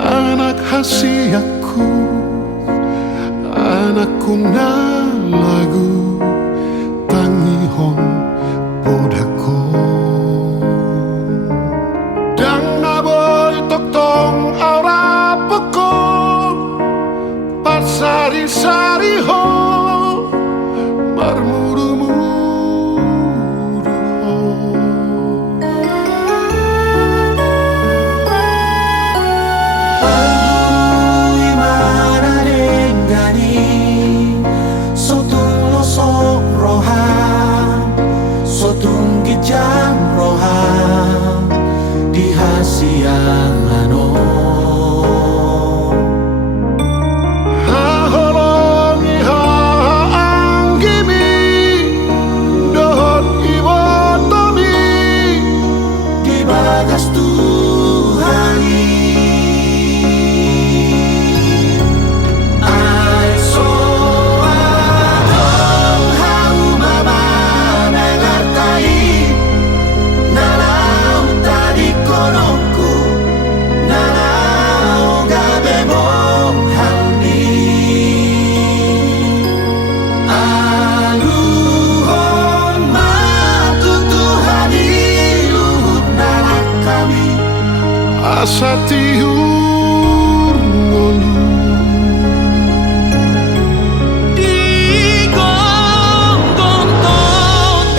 Anak hasiaku, anakku na lagu tangihon podako. Dang naboy toktong aura poko pasari-sari ho marmuru-muru ho. Jam roham di hasiangano haholongi haanggimi dohon iwotomi di bagas Tuhani. Asa tiur ngolu di gonggong to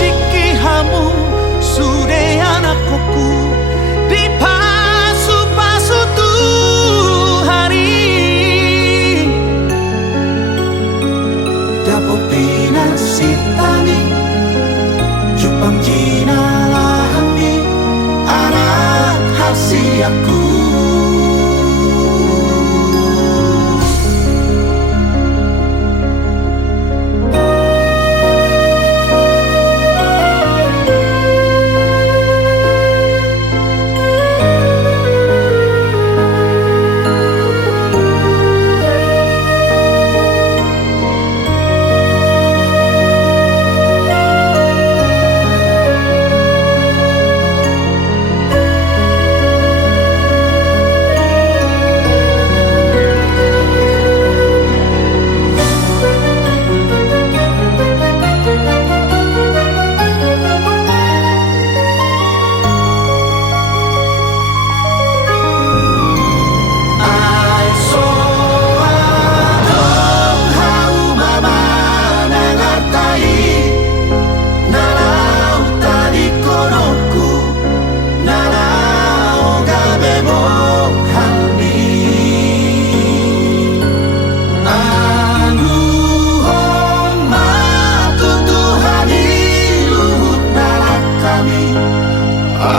tikihamu sude anakku di pasu-pasu Tuhari dapat pinasitani Jepang Cina lahami anak hasiaku.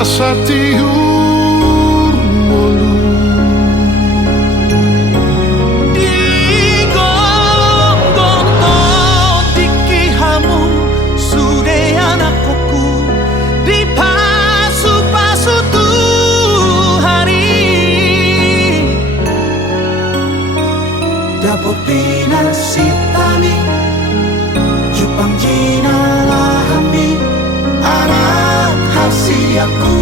Asa tiur ngolu di gonggong to tikihamu sude anakku di pasu-pasu Tuhari dapat pinasitami Jepang Cina lahami anak hasiaku.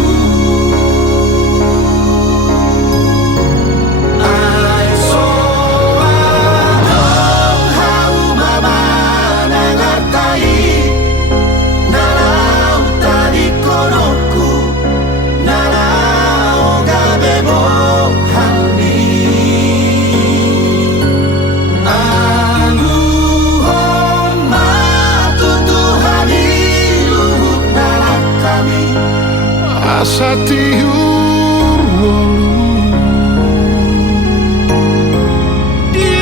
Asa tiur ngolu di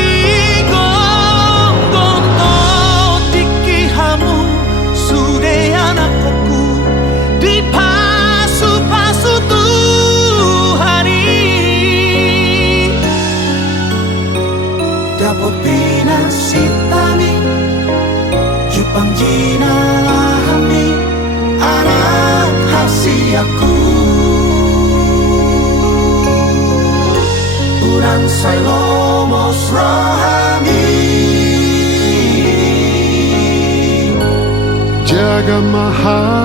gonggong to tikihamu sude anakku di pasu-pasu Tuhari putih nasi tami Jupang jina lahami anak hasiaku Urang sailomos rohani Jaga mahal